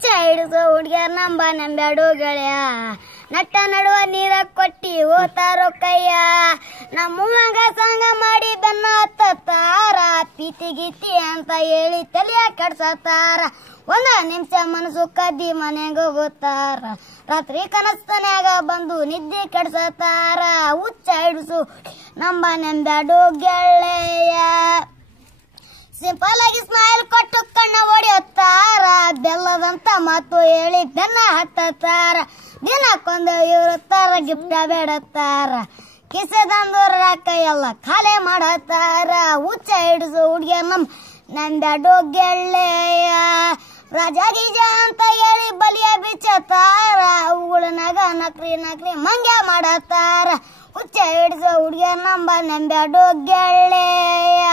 ಹುಚ್ಚ ಹಿಡಿದು ಹುಡುಗಿಯರ್ ನಂಬ ನಂಬ್ಯಾಡು ಗೆಳೆಯ ನಟ್ಟ ನಡುವ ನೀರ ಕೊಟ್ಟಿ ಹೋತಾರೋ ಕೈಯ ನಮ್ಮಂಗ ಸಂಗ ಮಾಡಿ ಬೆನ್ನ ಹತ್ತಾರ ಪೀತಿ ಗೀತಿ ಅಂತ ಹೇಳಿ ತಲೆಯ ಕೆಡ್ಸತಾರ ಒಂದ ನಿಮಿಷ ಮನಸ್ಸು ಕದ್ದಿ ಮನೆಗೆ ಹೋಗುತ್ತಾರ ರಾತ್ರಿ ಕನಸ್ತನ್ಯಾಗ ಬಂದು ನಿದ್ದೆ ಕೆಡ್ಸತಾರ ಹುಚ್ಚ ಹಿಡಿಸು ನಂಬ ನಂಬ್ಯಾಡು ಗೆಳೆಯ ಸಿಂಪಲ್ ಆಗಿ ಸ್ಮೈಲ್ ಕೊಟ್ಟು ಕಣ್ಣ ಹೊಡೆಯುತ್ತಾರ ಬೆಲ್ಲದಂತ ಮಾತು ಹೇಳಿ ಬೆನ್ನ ಹತ್ತಾರ ದಿನಕ್ಕೊಂದು ಇರುತ್ತಾರ ಗಿಫ್ಟ ಬೇಡತ್ತಾರ ಕಿಸೆದಂದು ರಾಕ ಎಲ್ಲ ಖಾಲಿ ಮಾಡತ್ತಾರ ಹುಚ್ಚ ಹಿಡಿಸು ಹುಡುಗಿಯ ನಂಬ್ಯಾಡು ಗೆಳೆಯ ರಾಜ ಗೀಜ ಅಂತ ಹೇಳಿ ಬಲಿಯ ಬಿಚ್ಚತಾರ ಅವುಗಳನಾಗ ನಕ್ರಿ ನಕ್ರಿ ಮಂಗ್ಯ ಮಾಡತ್ತಾರ ಹುಚ್ಚ ಹಿಡಿಸು ಹುಡುಗಿಯ ನಂಬ್ಯಾಡು ಗೆಳೆಯ